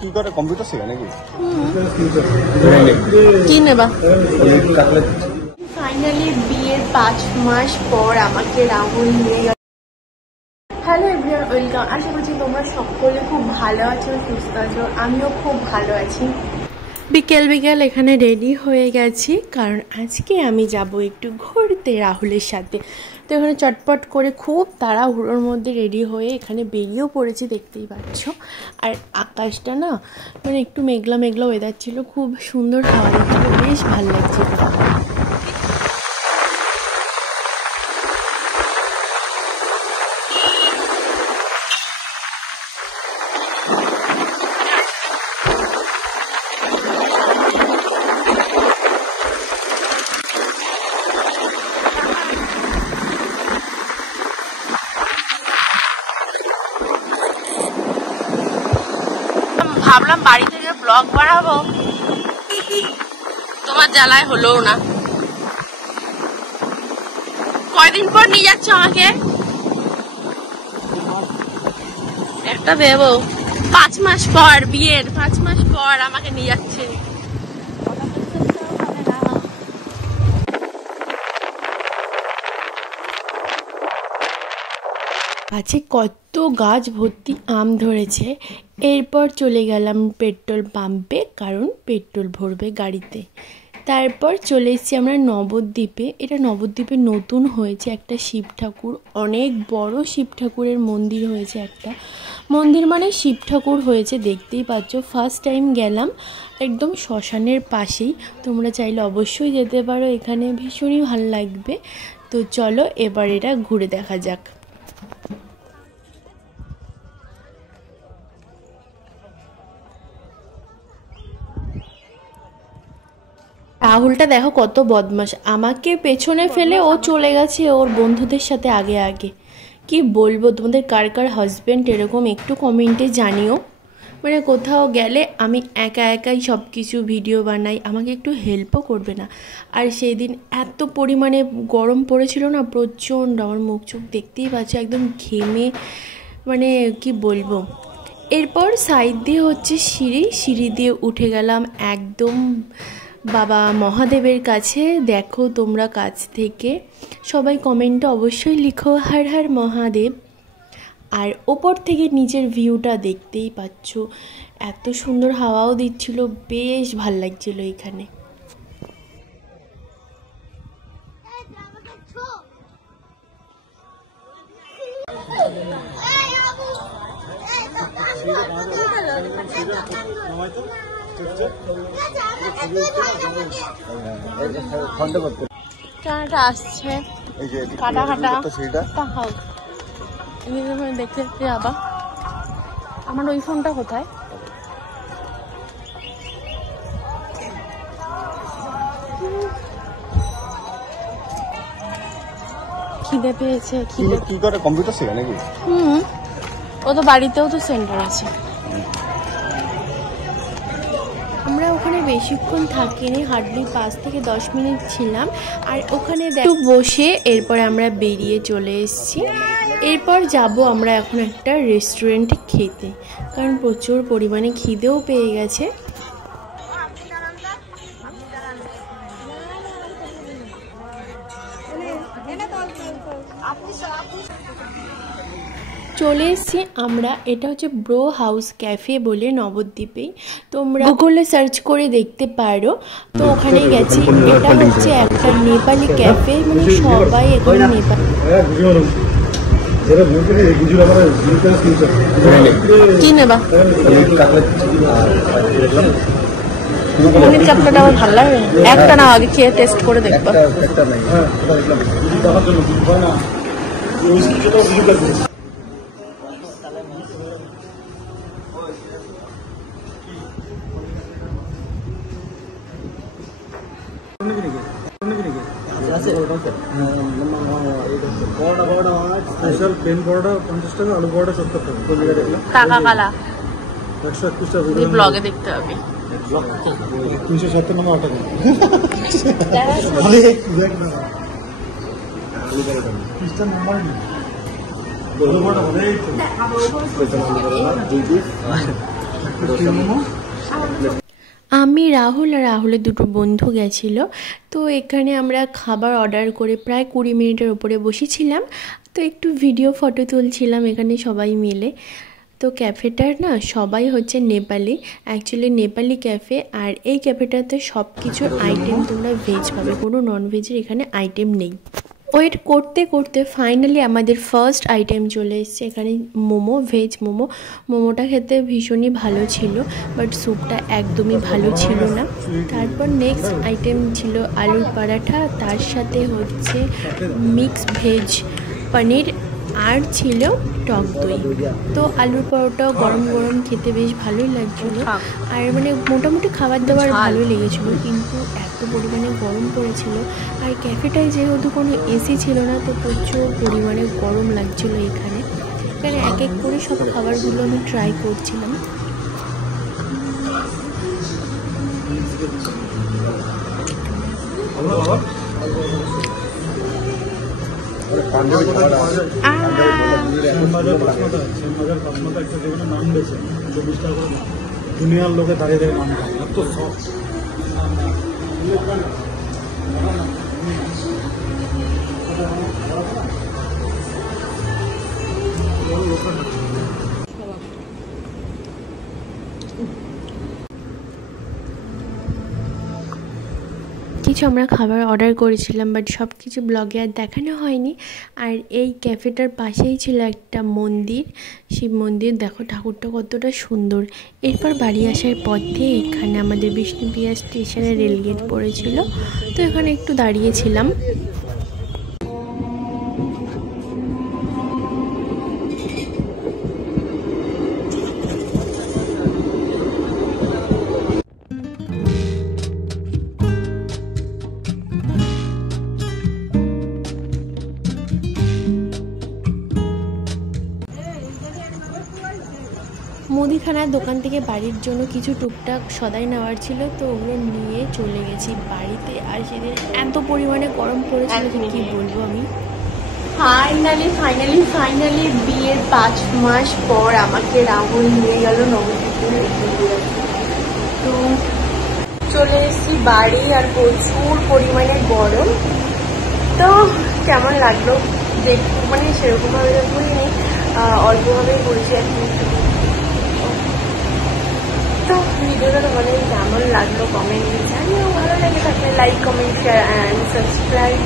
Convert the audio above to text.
কি করে কম্পিউটার শেখা নাকি? কি নেবা? ফাইনালি বিয়ের 5 মাস পর আমাকে রাহুল নিয়ে গেল। Hello everyone, welcome. আশা করছি তোমরা সকলে খুব ভালো আছো, সুস্থ আছো। আমিও খুব ভালো আছি। বিকেল বিকেল এখানে রেডি হয়ে গেছি, কারণ আজকে আমি যাব একটু ঘুরতে রাহুলের সাথে। তো এখানে চটপট করে খুব তাড়াহুড়োর মধ্যে রেডি হয়ে এখানে বেরিয়েও পড়েছি, দেখতেই পাচ্ছ। আর আকাশটা না মানে একটু মেঘলা মেঘলা ওয়েদার ছিল, খুব সুন্দর হাওয়া দিচ্ছিল, বেশ ভালো লাগছিল। ভাবলাম বাড়ি থেকে ব্লগ বানাবো, তোমার জ্বালায় হলো না। কয়দিন পর নিয়ে যাচ্ছ আমাকে? একটা ভেবো, 5 মাস পর, বিয়ের 5 মাস পর আমাকে নিয়ে যাচ্ছে। আছে কত গাছ ভর্তি আম ধরেছে। এরপর চলে গেলাম পেট্রোল পাম্পে, কারণ পেট্রোল ভরবে গাড়িতে। তারপর চলে এসেছি আমরা নবদ্বীপে। এটা নবদ্বীপে নতুন হয়েছে একটা শিব ঠাকুর, অনেক বড় শিব ঠাকুরের মন্দির হয়েছে। একটা মন্দির মানে শিব ঠাকুর হয়েছে, দেখতেই পাচ্ছ। ফার্স্ট টাইম গেলাম, একদম শ্মশানের পাশেই। তোমরা চাইলে অবশ্যই যেতে পারো, এখানে ভীষণই ভালো লাগবে। তো চলো এবার এটা ঘুরে দেখা যাক। রাহুলটা দেখো কত বদমাশ, আমাকে পেছনে ফেলে ও চলে গেছে ওর বন্ধুদের সাথে আগে আগে। কি বলবো, তোমাদের কার কার হাজব্যান্ড এরকম একটু কমেন্টে জানিও। মানে কোথাও গেলে আমি একা একাই সব কিছু ভিডিও বানাই, আমাকে একটু হেল্পও করবে না। আর সেই দিন এত পরিমাণে গরম পড়েছিল না, প্রচণ্ড। আমার মুখ চোখ দেখতেই পাচ্ছ একদম ঘেমে, মানে কি বলবো। এরপর সাইড দিয়ে হচ্ছে সিঁড়ি দিয়ে উঠে গেলাম একদম বাবা মহাদেবের কাছে। দেখো তোমরা কাছ থেকে, সবাই কমেন্টে অবশ্যই লিখো হর হর মহাদেব। আর ওপর থেকে নিচের ভিউটা দেখতেই পাচ্ছ, এত সুন্দর হাওয়াও দিচ্ছিল, বেশ ভাল লাগছিল এখানে। আসছে কাটা কাটা দেখতে দেখতে আবার আমার ওই ফোনটা কোথায়? খিদে পেয়েছে। কি করে কম্পিউটার শেখা নাকি? ও তো বাড়িতেও তো সেন্টার আছে। আমরা ওখানে বেশিক্ষণ থাকিনি, হার্ডলি 5 থেকে 10 মিনিট ছিলাম। আর ওখানে একটু বসে এরপর আমরা বেরিয়ে চলে এসেছি। এরপর যাব আমরা এখন একটা রেস্টুরেন্টে খেতে, কারণ প্রচুর পরিমাণে খিদেও পেয়ে গেছে। চলে এসেছি আমরা, এটা হচ্ছে ব্রো হাউস ক্যাফে বলে নবদ্বীপে, তোমরা গুগলে সার্চ করে দেখতে পারো। তো ওখানে গেছি। এটা হচ্ছে একটা নেপালি ক্যাফে, মানে সবাই এখানে নেপালি। কি নেবা? পনির কাতলাটা আমার ভালো লাগে, একটা না আগে খেয়ে টেস্ট করে দেখবা। স্পেশাল প্লেন পরোটা 50 টাকা, আলু পরোটা 70 টাকা। কোন জায়গায় দেখলাম? টাকা কালা 131 টাকা। ব্লগে দেখতে হবে। 370 টাকা টাকা। আরে দেখ না, আলু পরোটা। 30টা নাম্বার নেই। আলু পরোটা ভালোই আমি রাহুল আর রাহুলের দুটো বন্ধু গেছিলো। তো এখানে আমরা খাবার অর্ডার করে প্রায় 20 মিনিটের ওপরে বসেছিলাম। তো একটু ভিডিও ফটো তুলছিলাম এখানে সবাই মিলে। তো ক্যাফেটার না সবাই হচ্ছে নেপালি, অ্যাকচুয়ালি নেপালি ক্যাফে। আর এই ক্যাফেটাতে সব কিছুর আইটেম তোমরা ভেজ পাবে, কোনো ননভেজের এখানে আইটেম নেই। ওয়েট করতে করতে ফাইনালি আমাদের ফার্স্ট আইটেম চলে এসেছে। এখানে মোমো, ভেজ মোমো। মোমোটা খেতে ভীষণই ভালো ছিল, বাট স্যুপটা একদমই ভালো ছিল না। তারপর নেক্সট আইটেম ছিল আলুর পরাঠা, তার সাথে হচ্ছে মিক্স ভেজ পনির, আর ছিল টক দই। তো আলুর পরোটাও গরম গরম খেতে বেশ ভালোই লাগছিলো। আর মানে মোটামুটি খাবার দাবার ভালোই লেগেছিলো, কিন্তু এত পরিমাণে গরম পড়েছিল। আর ক্যাফেটায় যেহেতু কোনো এসি ছিল না, তো প্রচুর পরিমাণে গরম লাগছিলো এখানে। এখানে এক এক করে সব খাবারগুলো আমি ট্রাই করছিলাম। দুনিয়ার লোকে দাঁড়িয়ে দাঁড়িয়ে নাম খায়, এত সব কিছু আমরা খাবার অর্ডার করেছিলাম, বাট সব কিছু ব্লগে আর দেখানো হয়নি। আর এই ক্যাফেটার পাশেই ছিল একটা মন্দির, শিব মন্দির। দেখো ঠাকুরটা কতটা সুন্দর। এরপর বাড়ি আসার পথে এখানে আমাদের বিষ্ণুপ্রিয়া স্টেশনে রেলগেট পড়েছিল, তো এখানে একটু দাঁড়িয়েছিলাম। মুদিখানার দোকান থেকে বাড়ির জন্য কিছু টুকটাক সদাই নেওয়ার ছিল, তো ওগুলো নিয়ে চলে গেছি বাড়িতে। আর সেদিন এত পরিমাণে গরম পড়েছিল যে কী বলবো আমি। ফাইনালি বিয়ের 5 মাস পর আমাকে রাহুল নিয়ে গেল নবদ্বীপে। তো চলে এসেছি বাড়ি, আর প্রচুর পরিমাণে গরম। তো কেমন লাগলো দেখতে, মানে সেরকমভাবে করিনি, অল্পভাবেই করেছি আর কি। তো ভিডিওটা তোমাদের কেমন লাগলো কমেন্টে জানিও। ভালো লাগে থাকলে like, comment, share and subscribe.